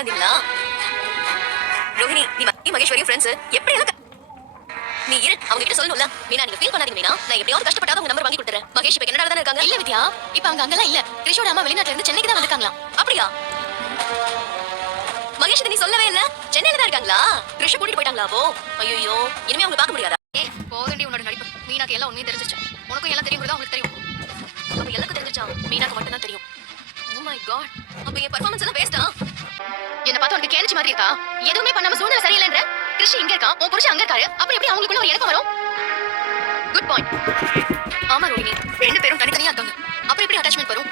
வந்தீங்களா? ரோஹிணி, நீ மகேஸ்வரி ஃப்ரெண்ட்ஸ் எப்படி எல்லாம் நீ இரு, அவங்க கிட்ட சொல்லணும்ல. மீனா நீங்க ஃபீல் பண்ணாதீங்க மீனா. நான் எப்படியாவது கஷ்டப்பட்டாத உங்க நம்பர் வாங்கி கொடுத்துறேன். மகேஷ் இப்ப கனடால தான இருக்காங்க. இல்ல வித்யா, இப்ப அங்கலாம் இல்ல. கிரிஷோட அம்மா வெளிநாட்டுல இருந்து சென்னைக்கு தான் வந்திருக்காங்களா. அப்படியா? மகேஷ் நீ சொல்லவே இல்ல. சென்னையில தான் இருக்காங்களா? கிரிஷ கூட்டிட்டு போயிட்டாங்களா அப்போ? ஐயோ, இனிமே அவங்க பார்க்க முடியாதா? போதண்டி உன்னோட நடிப்பு. மீனாக்கு எல்லாம் உண்மையே தெரிஞ்சிச்சு. உனக்கும் எல்லாம் தெரியும் கூட உங்களுக்கு தெரியும். அப்ப எல்லாருக்கும் தெரிஞ்சிச்சா? மீனாக்கு மட்டும் தான் தெரியும். Oh my god. அப்ப என் பெர்ஃபார்மன்ஸ் எல்லாம் வேஸ்டா? என்ன பார்த்தா உனக்கு கேனிச்சு மாதிரி இருக்கா? எதுவுமே பண்ணாம சூழ்நிலை சரியில்லைன்ற. கிருஷி இங்க இருக்கான், உன் புருஷன் அங்க இருக்காரு. அப்புறம் எப்படி அவங்களுக்குள்ள ஒரு இறக்கம் வரும்? Good point. ஆமா ரோஹிணி, ரெண்டு பேரும் தனித்தனியா இருக்காங்க. அப்புறம் எப்படி அட்டாச்மெண்ட் வரும்?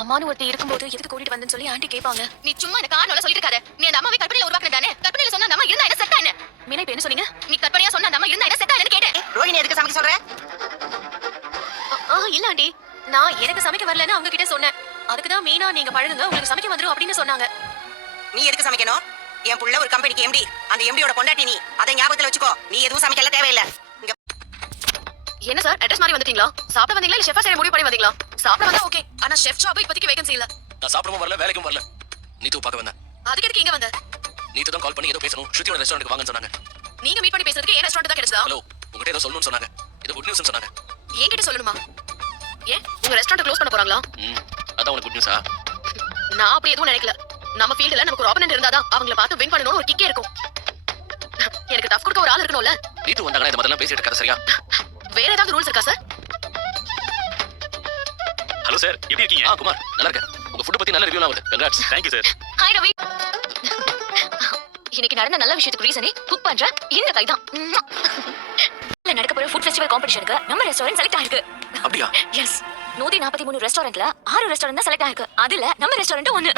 அம்மானு ஒருத்தி இருக்கும்போது எதுக்கு கூட்டிட்டு வந்தேன்னு சொல்லி ஆண்டி கேட்பாங்க. நீ சும்மா இந்த காரணம் சொல்லிட்டு இருக்காத. நீ அந்த அம்மாவை கற்பனையில உருவாக்குன தானே? கற்பனையில சொன்னா நம்ம இருந்தா என்ன செத்தா என்ன? மீனா இப்ப என்ன சொன்னீங்க? நீ கற்பனையா சொன்னா நம்ம இருந்தா என்ன செத்தா என்னன்னு கேட்டேன். ரோஹிணி எதுக்கு சமைக்க சொல்ற? இல்ல ஆண்டி, நான் எனக்கு சமைக்க வரலன்னு அவங்க கிட்ட சொன்னேன். அதுக்கு தான் மீனா நீங்க பழகுங்க உங்களுக்கு சமைக்க வந்துரும் அப்படின்னு சொன்னாங்க. நீ எதுக்கு சமைக்கணும்? என் புள்ள ஒரு கம்பெனிக்கு எம்டி. அந்த எம்டியோட பொண்டாட்டி நீ. அதை ஞாபகத்துல வச்சுக்கோ. நீ எதுவும் சமைக்கல தேவையில்லை. என்ன சார் அட்ரஸ் மாதிரி வந்துட்டீங்களா? சாப்பிட வந்தீங்களா இல்ல ஷெஃபா சரி முடிவு பண்ணி வந்தீங்களா? சாப்பிட வந்தா ஓகே, ஆனா ஷெஃப் ஜாப் இப்போதைக்கு வேகன்சி இல்ல. நான் சாப்பிடவும் வரல வேலைக்கும் வரல. நீத்து பார்க்க வந்தேன். அதுக்கு எதுக்கு இங்க வந்த? நீத்து தான் கால் பண்ணி ஏதோ பேசணும். ஸ்ருதியோட ரெஸ்டாரன்ட்க்கு வாங்கன்னு சொன்னாங்க. நீங்க மீட் பண்ணி பேசுறதுக்கு ஏன் ரெஸ்டாரன்ட் தான் கிடைச்சதா? ஹலோ, உங்ககிட்ட ஏதோ சொல்லணும்னு சொன்னாங்க. ஏதோ குட் நியூஸ்னு சொன்னாங்க. என்கிட்ட சொல்லணுமா? ஏன் உங்க ரெஸ்டாரன்ட் க்ளோஸ் பண்ண போறாங்களா? அதான் உனக்கு குட் நியூஸா? நான் அப்படி எதுவும் நினைக்கல. நம்ம ஃபீல்ட்ல நமக்கு ஒரு ஆப்போனன்ட் இருந்தாதான் அவங்கள பார்த்து வின் பண்ணனும்னு ஒரு கிக்கே இருக்கும். எனக்கு டஃப் கொடுக்க ஒரு ஆள் இருக்கணும்ல. நீத்து வந்தாங்கன்னா இந்த மாதிரிலாம் பேசிட்டு இருக்காத சரியா? வேற ஏதாவது ரூல்ஸ் இருக்கா சார்? ஹலோ சார், எப்படி இருக்கீங்க? குமார், நல்லா இருக்கேன். உங்க ஃபுட் பத்தி நல்ல ரிவ்யூலாம் வருது. Congrats. Thank you sir. Hi Ravi. இன்னைக்கு நடந்த நல்ல விஷயத்துக்கு ரீசனே குக் பண்ற இந்த கை தான். நடக்க போற ஃபுட் ஃபெஸ்டிவல் காம்படிஷனுக்கு நம்ம ரெஸ்டாரன்ட் செலக்ட் ஆயிருக்கு. அப்படியா? எஸ். 143 ரெஸ்டாரன்ட்ல 6 ரெஸ்டாரன்ட் தான் செலக்ட் ஆயிருக்கு. அதுல நம்ம ரெஸ்டாரன்ட் ஒன்னு.